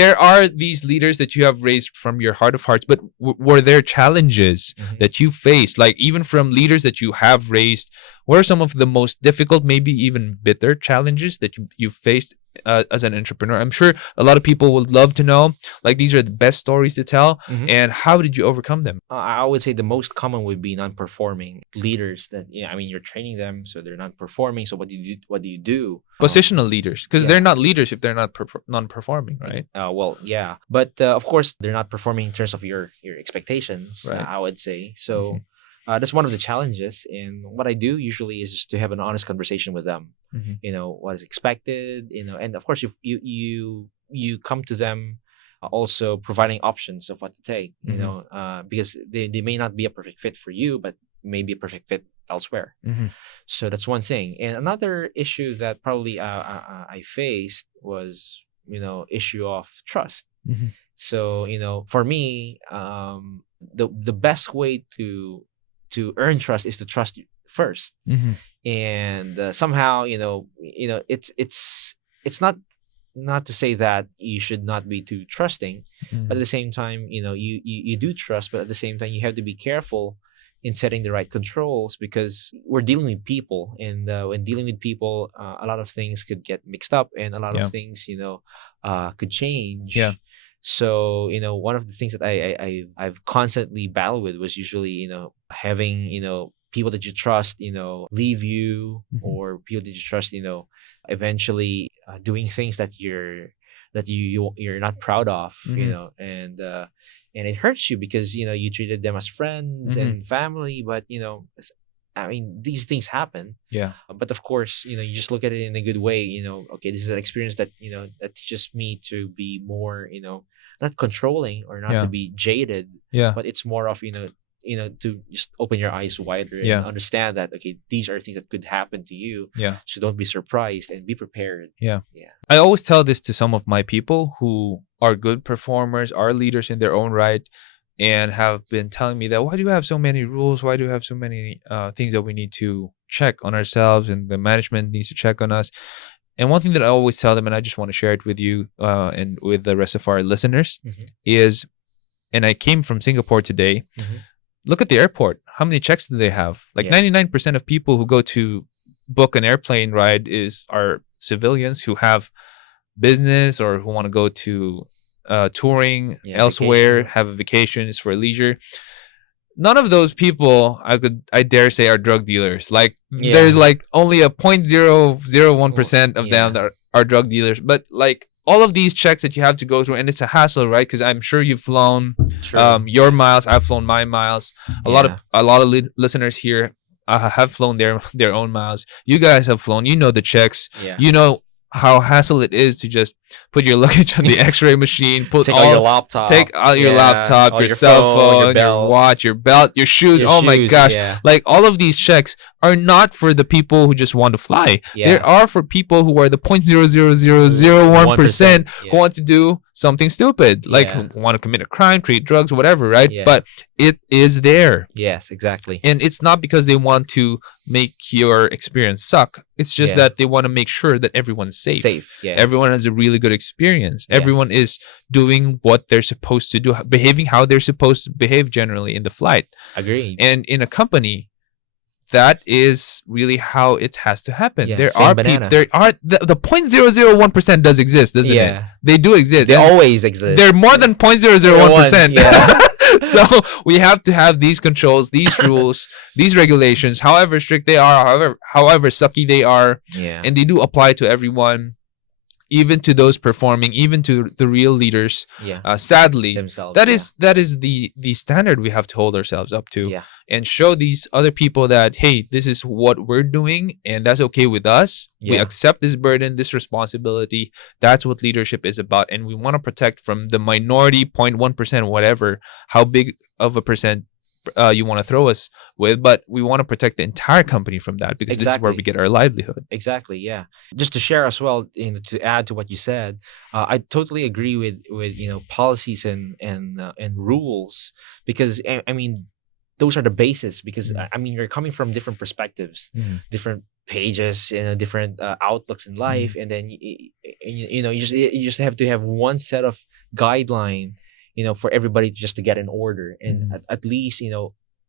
there are these leaders that you have raised from your heart of hearts, but were there challenges that you faced, like even from leaders that you have raised? What are some of the most difficult, maybe even bitter challenges that you faced as an entrepreneur? I'm sure a lot of people would love to know. Like, these are the best stories to tell, and how did you overcome them? I would say the most common would be non-performing leaders. That I mean, you're training them, so they're not performing. So what do you do? What do you do? Positional leaders, because yeah. they're not leaders if they're not non-performing, right? Well, yeah, but of course they're not performing in terms of your expectations. Right. I would say so. That's one of the challenges. And what I do usually is just to have an honest conversation with them. What is expected. And of course you come to them also providing options of what to take. Because they may not be a perfect fit for you, but may be a perfect fit elsewhere. So that's one thing. And another issue that probably I faced was issue of trust. So for me, the best way to earn trust is to trust you first. And somehow it's not to say that you should not be too trusting, but at the same time you do trust, but at the same time you have to be careful in setting the right controls, because we're dealing with people, and when dealing with people, a lot of things could get mixed up, and a lot of things could change. So one of the things that I've constantly battled with was usually having people that you trust leave you, or people that you trust eventually doing things that you're not proud of. And it hurts you because you treated them as friends and family, but I mean, these things happen. But of course, you just look at it in a good way. Okay, this is an experience that that teaches me to be more, not controlling or not to be jaded. But it's more of to just open your eyes wider and understand that okay, these are things that could happen to you. So don't be surprised and be prepared. I always tell this to some of my people who are good performers, are leaders in their own right, and have been telling me that, why do you have so many rules? Why do you have so many things that we need to check on ourselves, and the management needs to check on us? And one thing that I always tell them, and I just want to share it with you and with the rest of our listeners, is, and I came from Singapore today, look at the airport. How many checks do they have? Like 99% of people who go to book an airplane ride are civilians who have business or who want to go to touring elsewhere, have vacations for leisure. None of those people I dare say are drug dealers. Like there's like only a 0.001% of them that are drug dealers. But like all of these checks that you have to go through, and it's a hassle, right? Because I'm sure you've flown your miles. I've flown my miles. A lot of listeners here have flown their own miles. You guys have flown. You know the checks. You know how hassle it is to just put your luggage on the X-ray machine, take out your laptop, your cell phone, your watch, your belt, your shoes. My gosh. Like all of these checks are not for the people who just want to fly. They are for people who are the 0.00001% who want to do something stupid, like who want to commit a crime, trade drugs, whatever, right? But it is there. Yes, exactly. And it's not because they want to make your experience suck. It's just that they want to make sure that everyone's safe. Everyone has a really good experience. Everyone is doing what they're supposed to do, behaving how they're supposed to behave generally in the flight. Agreed. And in a company, that is really how it has to happen. There are people. There are the 0.001% does exist, doesn't it? They do exist. They always exist. They're more than 0.001%. So we have to have these controls, these rules, these regulations, however strict they are, however sucky they are, and they do apply to everyone, even to those performing, even to the real leaders. Sadly, that is the standard we have to hold ourselves up to, and show these other people that, hey, this is what we're doing, and that's okay with us. We accept this burden, this responsibility. That's what leadership is about, and we want to protect from the minority 0.1%, whatever, how big of a percent you want to throw us with, but we want to protect the entire company from that, because this is where we get our livelihood. Just to share as well, to add to what you said, I totally agree with policies and rules, because I mean those are the basis, because I mean you're coming from different perspectives, different pages, different outlooks in life, and then you just have to have one set of guideline, for everybody just to get in order and Mhm. at least,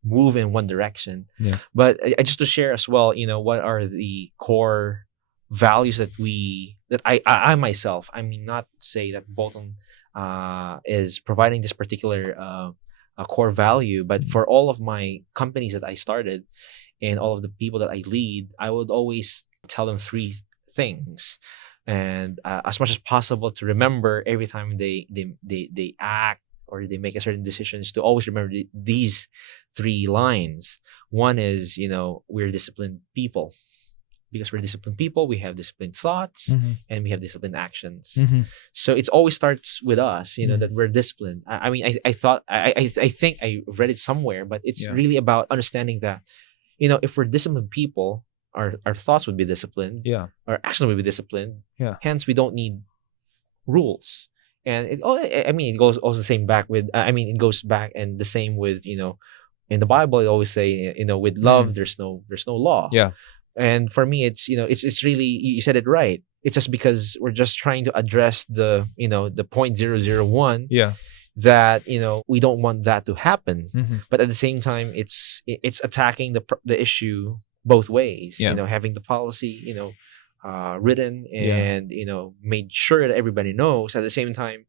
move in one direction. Yeah. But just to share as well, what are the core values that I myself, I mean, not say that Bolton is providing this particular core value, but for all of my companies that I started and all of the people that I lead, I would always tell them three things, and as much as possible to remember every time they act or they make a certain decisions, to always remember these three lines. One is, we're disciplined people. Because we're disciplined people, we have disciplined thoughts Mhm. and we have disciplined actions. Mhm. So it's always starts with us, Mhm. that we're disciplined. I mean, I thought, I think I read it somewhere, but it's Yeah. really about understanding that, if we're disciplined people, our thoughts would be disciplined, Yeah. our action would be disciplined. Yeah. Hence, we don't need rules. And I mean, it goes also the same back with, I mean, it goes back and the same with, in the Bible, it always say, with love, Mhm. there's no law. Yeah. And for me, it's, it's really, you said it right. It's just because we're just trying to address the point 001, Yeah. that, we don't want that to happen. Mhm. But at the same time, it's attacking the issue both ways. Yeah. Having the policy, written Yeah. and, made sure that everybody knows. At the same time,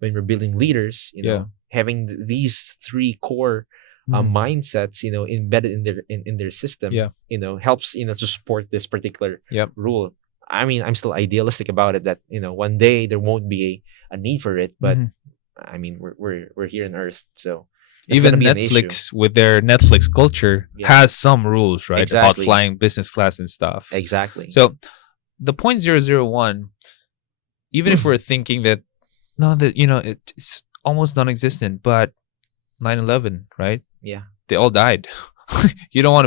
when we're building leaders, Yeah. having these three core Mhm. mindsets, embedded in their system, Yeah. helps, to support this particular Yep. rule. I mean, I'm still idealistic about it that, one day there won't be a need for it, but Mhm. I mean, we're here on Earth, so it's gonna Even be an issue. Netflix with their Netflix culture Yeah. has some rules, right? About Exactly. flying business class and stuff. Exactly. So the point 001, even if we're thinking that no, that it's almost non-existent, but 9/11, right? Yeah. They all died. You don't want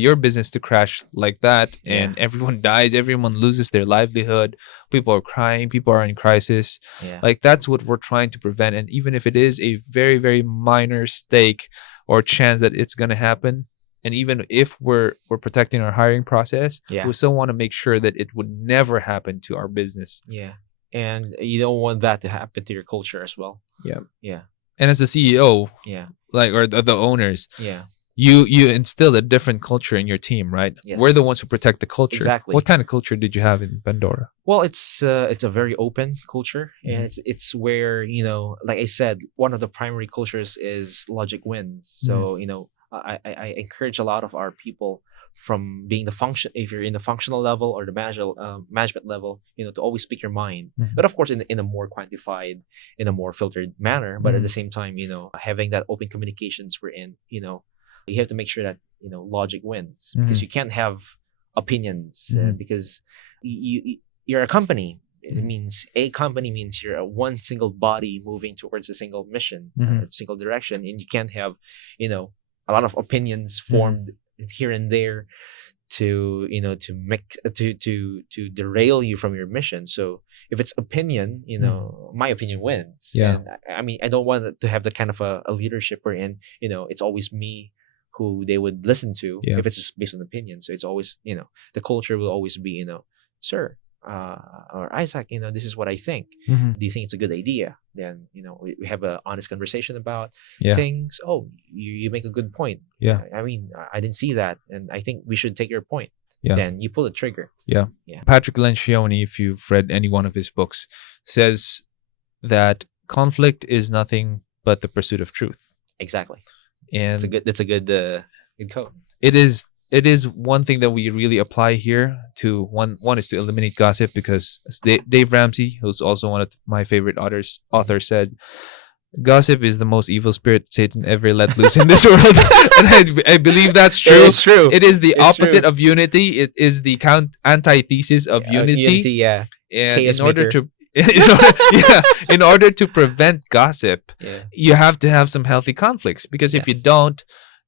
your business to crash like that, and Yeah. everyone dies. Everyone loses their livelihood. People are crying. People are in crisis. Yeah. Like that's what we're trying to prevent. And even if it is a very, very minor stake or chance that it's gonna happen, and even if we're protecting our hiring process, Yeah. we still want to make sure that it would never happen to our business. Yeah. And you don't want that to happen to your culture as well. Yeah. Yeah. And as a CEO, Yeah. like or the owners, Yeah. you instill a different culture in your team, right? Yes. We're the ones who protect the culture. Exactly. What kind of culture did you have in Pandora? Well, it's a very open culture, and Mhm. it's where, like I said, one of the primary cultures is logic wins. So I encourage a lot of our people from being the function, if you're in the functional level or the management level, to always speak your mind, Mhm. but of course in a more quantified, in a more filtered manner. But at Mhm. the same time, having that open communications we're in, you have to make sure that logic wins, because Mhm. you can't have opinions, Mhm. because you're a company. It Mhm. means a company means you're a one single body moving towards a single mission, Mhm. a single direction, and you can't have a lot of opinions formed here and there to to make to derail you from your mission. So if it's opinion, my opinion wins. Yeah. And I mean, I don't want to have that kind of a leadership wherein it's always me who they would listen to, Yeah. if it's just based on opinion. So it's always the culture will always be sir, or Isaac, this is what I think. Mhm. Do you think it's a good idea? Then we have a honest conversation about Yeah. things. Oh, you make a good point. Yeah. I mean, I didn't see that, and I think we should take your point. Yeah. Then you pull the trigger. Yeah. Yeah. Patrick Lencioni, if you've read any one of his books, says that conflict is nothing but the pursuit of truth. Exactly. And That's a good code. it is one thing that we really apply here. To one is to eliminate gossip, because as Dave Ramsey, who's also one of my favorite authors said, gossip is the most evil spirit Satan ever let loose in this world. And I believe that's true. It's true. It is the It's opposite true. of unity. It is the antithesis of unity. Yeah. And Chaos in order maker. to in order to prevent gossip, Yeah. you have to have some healthy conflicts, because if you Yes. don't,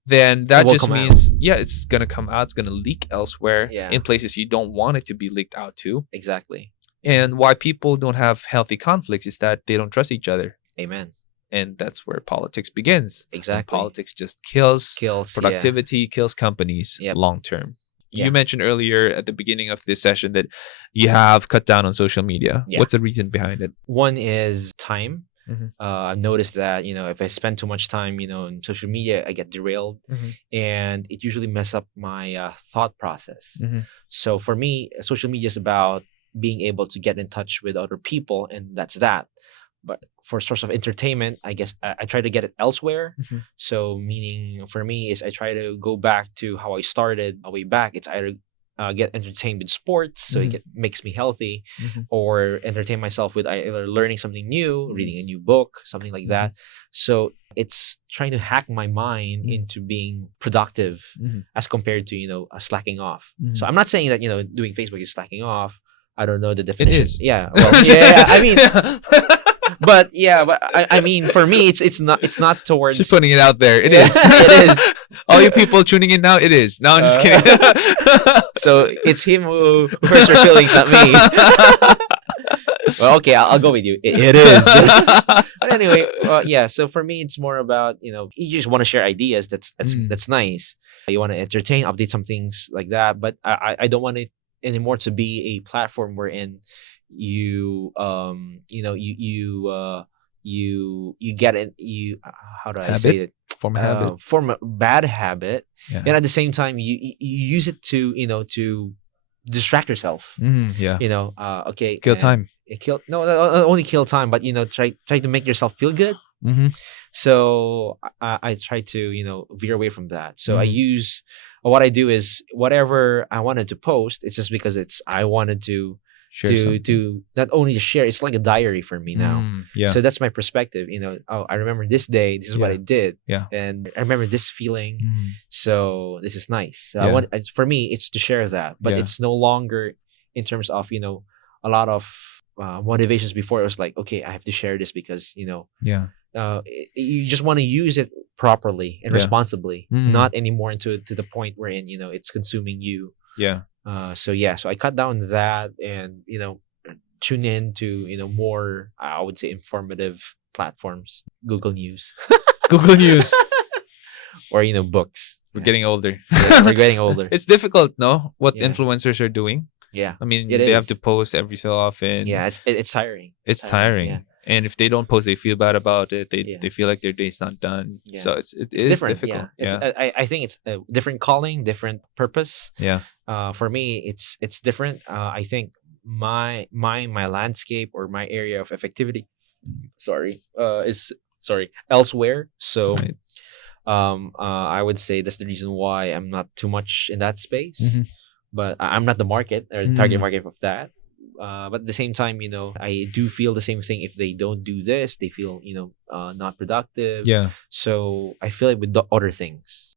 then that will just come out. means it's gonna come out, it's gonna leak elsewhere, Yeah. in places you don't want it to be leaked out to. Exactly. And why people don't have healthy conflicts is that they don't trust each other, Amen. and that's where politics begins. And Exactly. politics just kills Kills. productivity, kills companies Yep. long term. You mentioned earlier at the beginning of this session that you have cut down on social media. Yeah. What's the reason behind it? One is time. Mm-hmm. I've noticed that, if I spend too much time, on social media, I get derailed, Mm-hmm. and it usually mess up my thought process. Mm-hmm. So for me, social media is about being able to get in touch with other people, and that's that. But for source of entertainment, I guess I try to get it elsewhere. Mm-hmm. So meaning for me is I try to go back to how I started way back. It's either get entertained with sports, so Mhm. it makes me healthy, Mhm. or entertain myself with either learning something new, reading a new book, something like that. So it's trying to hack my mind into being productive Mhm. as compared to slacking off. Mhm. So I'm not saying that doing Facebook is slacking off. I don't know the definition. is. Yeah. Well, yeah. I mean, but I mean, for me, it's not towards. Just putting it out there. It Yeah, is. it is. All you people tuning in now, it is. No, I'm just kidding. So it's him who hurts your feelings, not me. Well, okay, I'll go with you. It is. But anyway, yeah. So for me, it's more about you just want to share ideas. That's nice. You want to entertain, update some things like that. But I don't want it anymore to be a platform wherein you get it. How do I say it? Form a habit. Form a bad habit, Yeah. and at the same time you use it to to distract yourself. Yeah. Okay, Kill time. Not only kill time, but try to make yourself feel good. Mm-hmm. So I try to veer away from that. So I Mhm. use what I do is whatever I wanted to post. It's just because I wanted to Share something. to not only to share. It's like a diary for me now. Yeah. So that's my perspective. Oh, I remember this day. This is what I did. Yeah. And I remember this feeling. Mhm. So this is nice. So Yeah. for me, it's to share that, but Yeah. it's no longer in terms of a lot of motivations. Before it was like, okay, I have to share this because Yeah. you just want to use it properly and Yeah. responsibly, Mhm. not anymore into to the point wherein it's consuming you. Yeah. So I cut down that and tune in to more, I would say, informative platforms, Google News Google News. or books. We're getting older. Yeah, we're getting older. It's difficult, no? What Yeah. influencers are doing. Yeah, I mean, It they have is. to post every so often. yeah, it's tiring. It's tiring. Yeah. And if they don't post, they feel bad about it. They Yeah. they feel like their day's not done. Yeah. So it It's is different. difficult. Yeah, Yeah. I think it's a different calling, different purpose. Yeah. For me, it's different. I think my landscape or my area of effectivity, is elsewhere. So Right. I would say that's the reason why I'm not too much in that space. Mhm. But I'm not the market or the target Mm. market of that. But at the same time, I do feel the same thing. If they don't do this, they feel not productive. Yeah. So I feel it with the other things.